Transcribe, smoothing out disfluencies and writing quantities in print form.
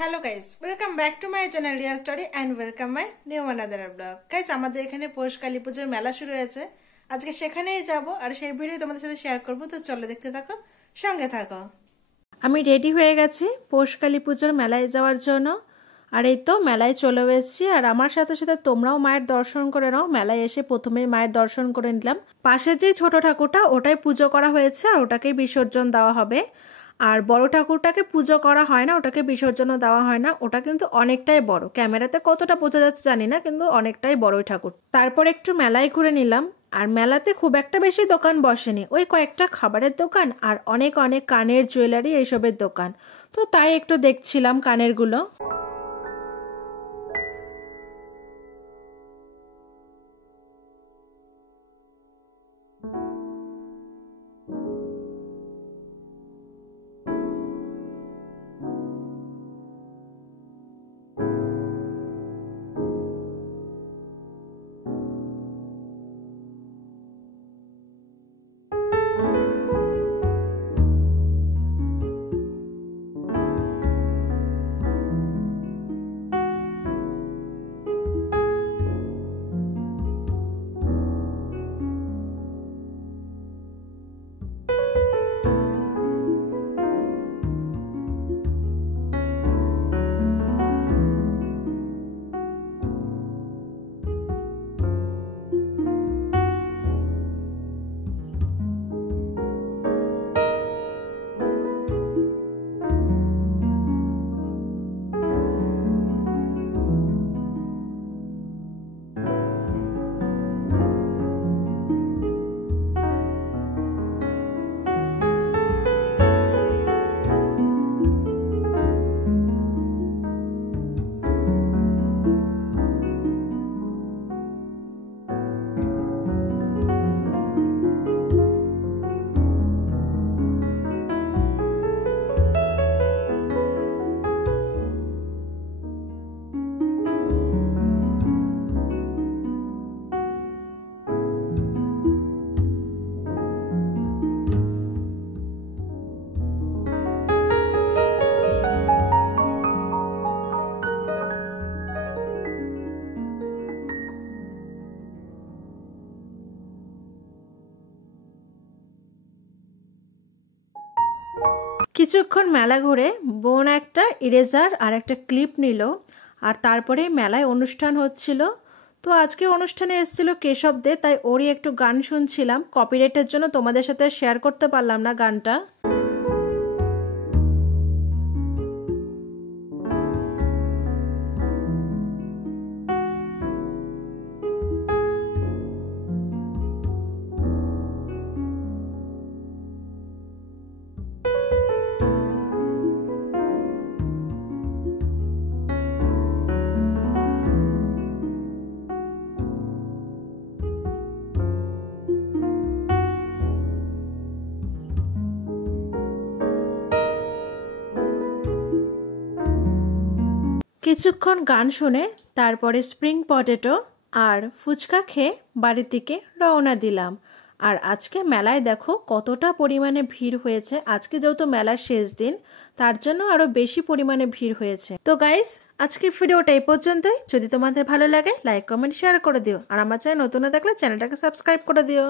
Hello guys, welcome back to my channel Riya story and welcome my new another blog. Guys, আমাদের এখানে পৌষ কালী পুজোর মেলা শুরু হয়েছে। আজকে সেখানেই যাব আর সেই ভিডিও তোমাদের সাথে শেয়ার করব। তো চলো দেখতে থাকো, সঙ্গে থাকো। আমি রেডি হয়ে গেছি পৌষ কালী পুজোর মেলায় যাওয়ার জন্য। আর এই তো মেলায় চলে এসেছি, আর আমার সাথে সাথে তোমরাও মায়ের দর্শন করে নাও। মেলায় এসে প্রথমে মায়ের দর্শন করে নিলাম। পাশে যে ছোট ঠাকুরটা ওটাই পুজো করা হয়েছে আর ওটাকেই বিসর্জন দেওয়া হবে। আর বড় ঠাকুরটাকে পুজো করা হয় না, ওটাকে বিসর্জনও দেওয়া হয় না। ওটা কিন্তু অনেকটাই বড়, ক্যামেরাতে কতটা বোঝা যাচ্ছে জানি না, কিন্তু অনেকটাই বড় ঠাকুর। তারপর একটু মেলায় ঘুরে নিলাম। আর মেলাতে খুব একটা বেশি দোকান বসেনি, ওই কয়েকটা খাবারের দোকান আর অনেক অনেক কানের জুয়েলারি এইসবের দোকান। তো তাই একটু দেখছিলাম কানেরগুলো। কিছুক্ষণ মেলা ঘুরে বোন একটা ইরেজার আর একটা ক্লিপ নিল। আর তারপরে মেলায় অনুষ্ঠান হচ্ছিল। তো আজকে অনুষ্ঠানে এসেছিল কেশব দে, তাই ওরই একটু গান শুনছিলাম। কপিরাইটের জন্য তোমাদের সাথে শেয়ার করতে পারলাম না গানটা। কিছুক্ষণ গান শুনে তারপরে স্প্রিং পটেটো আর ফুচকা খেয়ে বাড়ির দিকে রওনা দিলাম। আর আজকে মেলায় দেখো কতটা পরিমাণে ভিড় হয়েছে। আজকে যেহেতু মেলার শেষ দিন, তার জন্য আরো বেশি পরিমাণে ভিড় হয়েছে। তো গাইস, আজকে ভিডিওটা এই পর্যন্তই। যদি তোমাদের ভালো লাগে লাইক কমেন্ট শেয়ার করে দিও, আর আমার চ্যানেল নতুন থাকলে চ্যানেলটাকে সাবস্ক্রাইব করে দিও।